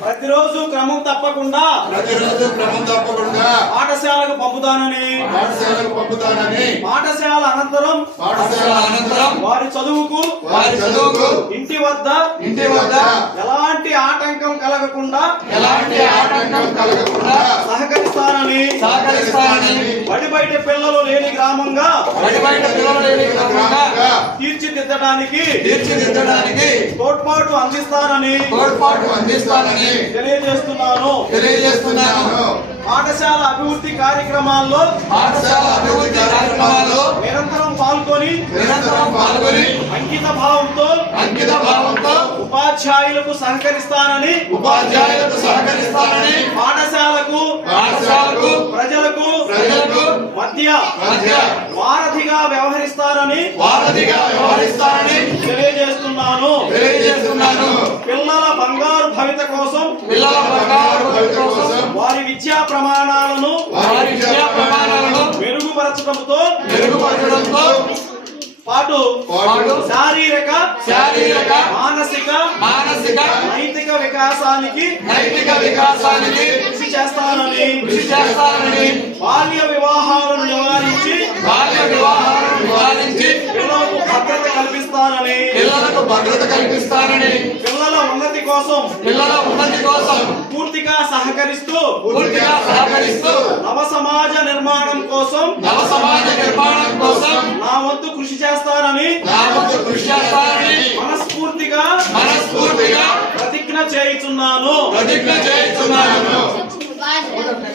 ప్రతిరోజు క్రమం తప్పకుండా ప్రతిరోజు క్రమం తప్పకుండా పాఠశాలకు పంపుతానని పాఠశాలకు పంపుతానని పాఠశాల అనంతరం పాఠశాల అనంతరం వారి చదువుకు వారి చదువుకు ఇంటి వద్ద ఇంటి వద్ద ఎలాంటి ఆటంకం కలగకుండా ఎలాంటి ఆటంకం కలగకుండా సహకరిస్తానని బయట పిల్లలు లేని గ్రామంగా తీర్చిదిద్దడానికి తీర్చిదిద్దడానికి తోడ్పాటు అందిస్తానని తోడ్పాటు అందిస్తానని తెలియజేస్తున్నాను. తెలియజేస్తున్నాను. పాఠశాల అభివృద్ధి కార్యక్రమాల్లో పాఠశాల అభివృద్ధి కార్యక్రమాల్లో నిరంతరం పాల్గొని నిరంతరం పాల్గొని అంకిత భావంతో అంకిత భావంతో ఉపాధ్యాయులకు సహకరిస్తానని ఉపాధ్యాయులకు సహకరిస్తానని పాఠశాలకు పాఠశాలకు ప్రజలకు ప్రజలకు మధ్య వారధిగా వ్యవహరిస్తారని వారధిగా వ్యవహరిస్తానని తెలియజేస్తున్నాను. తెలియజేస్తున్నాను. పిల్లల బంగారు భవిత కోసం పిల్లల బంగారు భవిష్యత్తు కోసం వారి విద్యా ప్రమాణాలను వారి విద్యా ప్రమాణాలను మెరుగుపరచడంతో మెరుగుపరచడంతో పాటు శారీరక శారీరక మానసిక మానసిక నైతిక వికాసానికి నైతిక వికాసానికి కృషి చేస్తానని కృషి చేస్తానని బాల్య వివాహాలను నివారించి బాల్య వివాహాలను నివారించి పిల్లలకు భద్రత కల్పిస్తానని పిల్లలకు భద్రత కల్పిస్తానని పిల్లల ఉన్నతి కోసం పిల్లల ఉన్నతి కోసం పూర్తిగా సహకరిస్తూ పూర్తిగా సహకరిస్తూ నవ సమాజ నిర్మాణం కోసం నవ సమాజ నిర్మాణం కోసం నా వంతు కృషి చేస్తానని నా వంతు కృషి చేస్తానని మనస్ఫూర్తిగా మనస్ఫూర్తిగా ప్రతిజ్ఞ చేయుచున్నాను. ప్రతిజ్ఞ Váy.